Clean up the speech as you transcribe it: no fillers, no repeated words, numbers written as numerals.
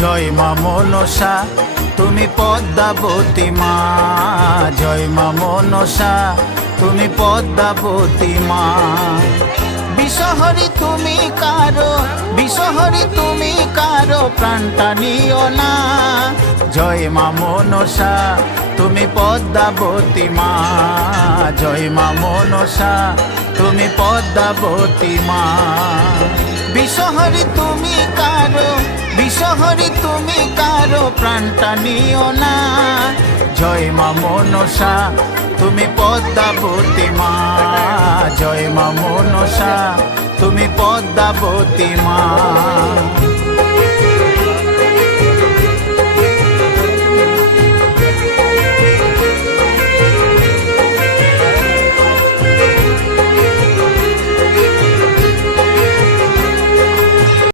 জয় মা মনসা তুমি পদ্মাবতী মা, জয় মা মনসা তুমি পদ্মাবতী মা। বিষহরি তুমি কারো, বিষহরি তুমি কারো প্রাণটা নিও না। জয় মা মনসা তুমি পদ্মাবতী মা, জয় মা মনসা তুমি পদ্মাবতী মা। বিষহরি তুমি কারো, বিষহরি তুমি কারো প্রাণটা নিও না। জয় মা মনসা তুমি পদ্মাবতী মা, জয় মা মনসা তুমি পদ্মাবতী মা।